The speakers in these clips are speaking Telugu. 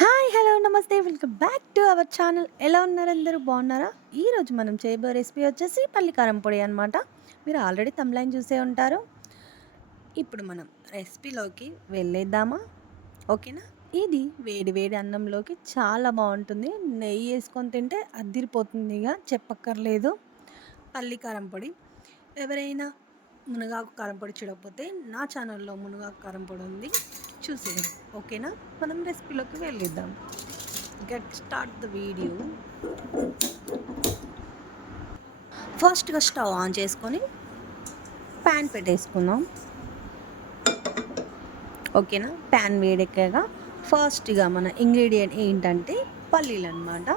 హాయ్ హలో నమస్తే. Welcome back to our channel. ఎలా ఉన్నారు అందరూ? బాగున్నారా? ఈరోజు మనం చేయబోయే రెసిపీ వచ్చేసి పల్లికారం పొడి అనమాట మీరు ఆల్రెడీ తమ్లైన్ చూసే ఉంటారు. ఇప్పుడు మనం రెసిపీలోకి వెళ్ళేద్దామా? ఓకేనా? ఇది వేడి వేడి అన్నంలోకి చాలా బాగుంటుంది. నెయ్యి వేసుకొని తింటే అద్దిరిపోతుంది ఇక చెప్పక్కర్లేదు. పల్లికారం పొడి. ఎవరైనా మునగాకు కారం పొడి చూడకపోతే నా ఛానల్లో మునగాకు కారం పొడి ఉంది. చూసేయండి. ఓకేనా? మనం రెసిపీలోకి వెళ్ళిద్దాం. గెట్ స్టార్ట్ ద వీడియో ఫస్ట్గా స్టవ్ ఆన్ చేసుకొని ప్యాన్ పెట్టేసుకుందాం. ఓకేనా? ప్యాన్ వేడెక్కాక ఫస్ట్గా మన ఇంగ్రీడియంట్ ఏంటంటే పల్లీలు అనమాట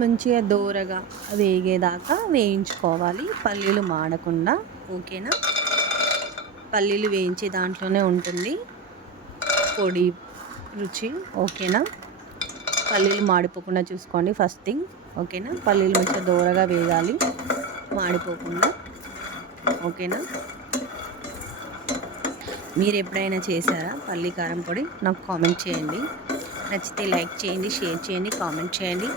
మంచిగా దోరగా వేగేదాకా వేయించుకోవాలి. పల్లీలు మాడకుండా. ఓకేనా? పల్లీలు వేయించే దాంట్లోనే ఉంటుంది. పొడి రుచి ఓకేనా? పల్లీలు మాడిపోకుండా చూసుకోండి ఫస్ట్ థింగ్ ఓకేనా? పల్లీలు మంచిగా దోరగా వేగాలి మాడిపోకుండా ఓకేనా? మీరు ఎప్పుడైనా చేశారా పల్లీ కారం పొడి? నాకు కామెంట్ చేయండి. నచ్చితే లైక్ చేయండి షేర్ చేయండి కామెంట్ చేయండి.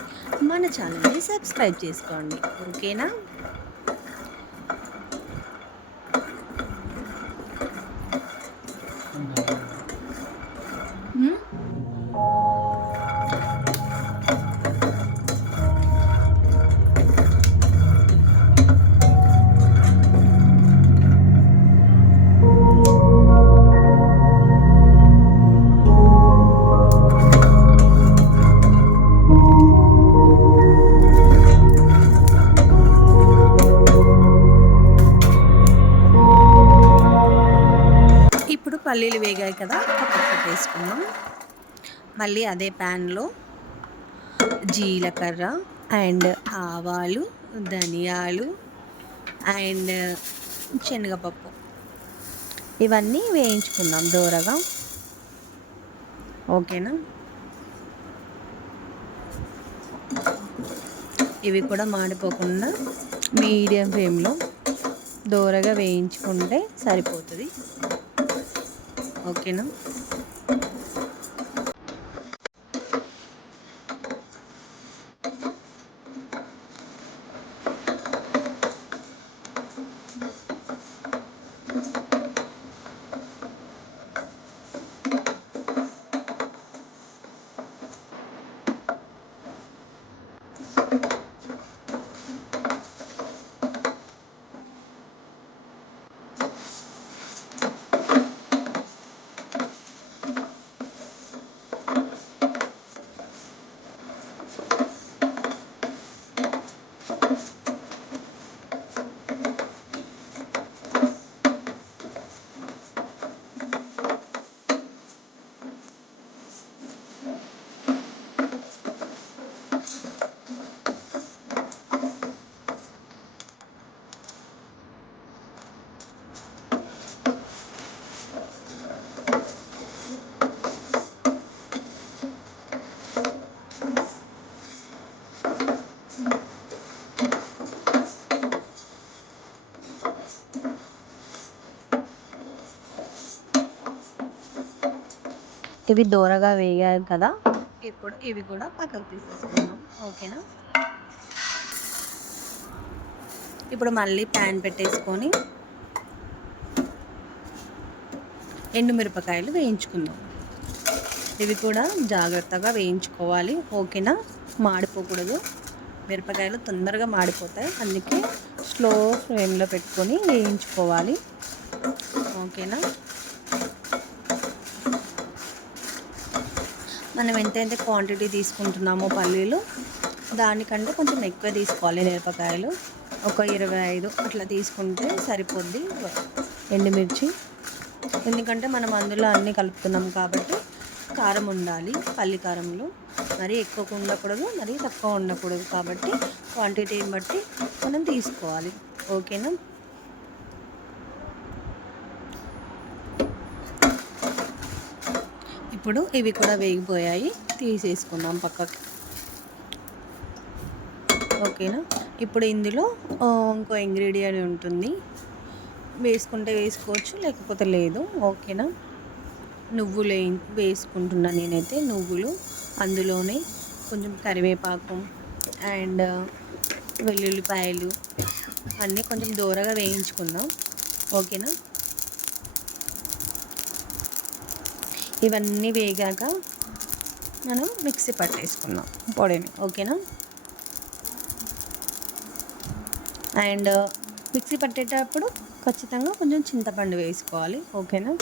మన ఛానల్ని సబ్స్క్రైబ్ చేసుకోండి ఓకేనా? పల్లీలు వేగాయి కదా పక్కకు వేసుకుందాం మళ్ళీ అదే ప్యాన్లో జీలకర్ర అండ్ ఆవాలు ధనియాలు అండ్ శనగపప్పు. ఇవన్నీ వేయించుకుందాం దూరగా. ఓకేనా? ఇవి కూడా మాడిపోకుండా మీడియం ఫ్లేమ్లో దూరగా వేయించుకుంటే సరిపోతుంది. ఓకేనా ఇవి దూరగా వేగాయి కదా? ఇప్పుడు ఇవి కూడా పక్కకు తీసేసుకుందాం. ఓకేనా? ఇప్పుడు మళ్ళీ ప్యాన్ పెట్టేసుకొని ఎండుమిరపకాయలు వేయించుకుందాం. ఇవి కూడా జాగ్రత్తగా వేయించుకోవాలి. ఓకేనా? మాడిపోకూడదు. మిరపకాయలు తొందరగా మాడిపోతాయి. అందుకే స్లో ఫ్లేమ్లో పెట్టుకొని వేయించుకోవాలి. ఓకేనా? మనం ఎంతైతే క్వాంటిటీ తీసుకుంటున్నామో పల్లీలు దానికంటే కొంచెం ఎక్కువ తీసుకోవాలి మిరపకాయలు. ఒక ఇరవై ఐదు అట్లా తీసుకుంటే సరిపోద్ది ఎండుమిర్చి. ఎందుకంటే మనం అందులో అన్నీ కలుపుతున్నాం కాబట్టి కారం ఉండాలి పల్లి కారంలో. మరీ ఎక్కువ ఉండకూడదు మరీ తక్కువ ఉండకూడదు కాబట్టి క్వాంటిటీని బట్టి మనం తీసుకోవాలి. ఓకేనా? ఇప్పుడు ఇవి కూడా వేగిపోయాయి. తీసేసుకుందాం పక్కకి. ఓకేనా? ఇప్పుడు ఇందులో ఇంకో ఇంగ్రీడియంట్ ఉంటుంది. వేసుకుంటే వేసుకోవచ్చు లేకపోతే లేదు. ఓకేనా? నువ్వులు వేసుకుంటున్నా నేనైతే నువ్వులు. అందులోనే కొంచెం కరివేపాకు అండ్ వెల్లుల్లిపాయలు అన్నీ కొంచెం దూరగా వేయించుకుందాం. ఓకేనా? ఇవన్నీ వేగాక మనం మిక్సీ పట్టేసుకుందాం పొడిని ఓకేనా? అండ్ మిక్సీ పట్టేటప్పుడు ఖచ్చితంగా కొంచెం చింతపండు వేసుకోవాలి ఓకేనా?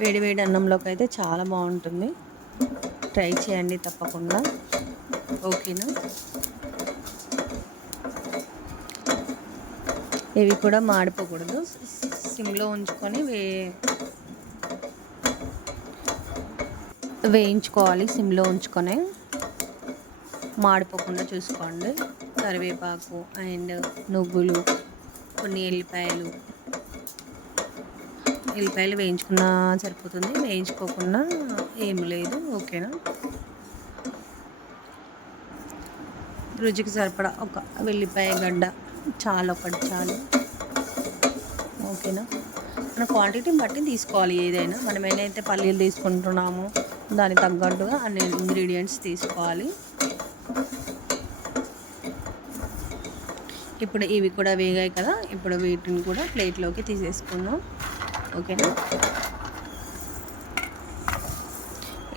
వేడి వేడి అన్నంలోకి అయితే చాలా బాగుంటుంది. ట్రై చేయండి తప్పకుండా ఓకేనా? ఇవి కూడా మాడిపోకూడదు. సిమ్లో ఉంచుకొని వే వేయించుకోవాలి సిమ్లో ఉంచుకొని. మాడిపోకుండా చూసుకోండి. కరివేపాకు అండ్ నువ్వులు కొన్ని ఎల్లిపాయలు. ఎల్లిపాయలు వేయించుకున్నా సరిపోతుంది. వేయించుకోకుండా ఏం లేదు. ఓకేనా? రుచికి సరిపడా ఒక వెల్లిపాయ గడ్డ. చాలు ఒకటి చాలు. ఓకేనా? మన క్వాంటిటీని బట్టి తీసుకోవాలి ఏదైనా. మనం ఏదైతే పల్లీలు తీసుకుంటున్నామో దానికి తగ్గట్టుగా అన్ని ఇంగ్రీడియంట్స్ తీసుకోవాలి. ఇప్పుడు ఇవి కూడా వేగాయి కదా. ఇప్పుడు వీటిని కూడా ప్లేట్లోకి తీసేసుకుందాం. ఓకేనా?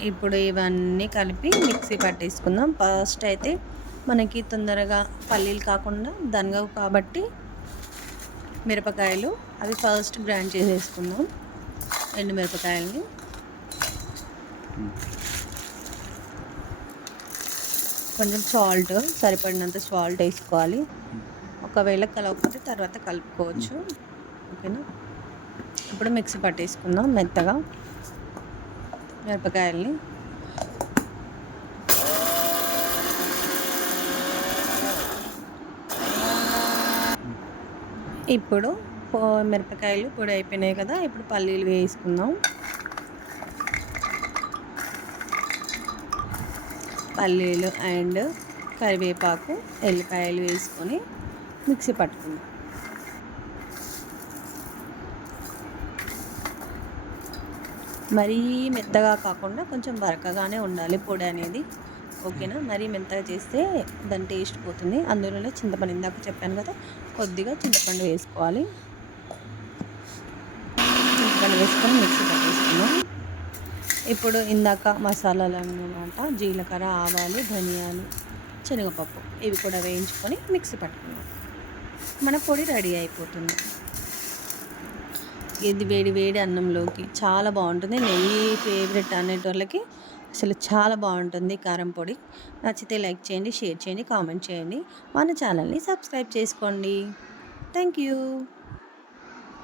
ఇప్పుడు ఇవన్నీ కలిపి మిక్సీ పట్టేసుకుందాం. ఫస్ట్ అయితే మనకి తొందరగా పల్లీలు కాకుండా దనగవు కాబట్టి మిరపకాయలు అవి ఫస్ట్ గ్రైండ్ చేసేసుకుందాం. ఎండు మిరపకాయలని. కొంచెం సాల్ట్ సరిపడినంత సాల్ట్ వేసుకోవాలి. ఒకవేళ కలవకపోతే తర్వాత కలుపుకోవచ్చు. ఓకేనా? ఇప్పుడు మిక్సీ పట్టేసుకుందాం మెత్తగా. మిరపకాయల్ని ఇప్పుడు మిరపకాయలు పొడి అయిపోయినాయి కదా ఇప్పుడు పల్లీలు వేసుకుందాం. పల్లీలు అండ్ కరివేపాకు ఎల్లిపాయలు వేసుకొని మిక్సీ పట్టుకుందాం. మరీ మెత్తగా కాకుండా కొంచెం బరకగానే ఉండాలి పొడి అనేది. ఓకేనా? మరీ మెత్తగా చేస్తే దాని టేస్ట్ పోతుంది. అందులోనే చింతపండు ఇందాక చెప్పాను కదా కొద్దిగా చింతపండు వేసుకోవాలి. చింతపండు వేసుకొని మిక్సీ పట్టేసుకున్నాం ఇప్పుడు ఇందాక మసాలాలు అన్నమాట జీలకర్ర ఆవాలు ధనియాలు శనగపప్పు ఇవి కూడా వేయించుకొని మిక్సీ పట్టుకున్నాం మన పొడి రెడీ అయిపోతుంది. ఇది వేడి వేడి అన్నంలోకి చాలా బాగుంటుంది. నెయ్యి ఫేవరెట్ అనేటోళ్ళకి అసలు చాలా బాగుంటుంది కారం పొడి. నచ్చితే లైక్ చేయండి షేర్ చేయండి కామెంట్ చేయండి. మన ఛానల్ని సబ్స్క్రైబ్ చేసుకోండి. Thank you.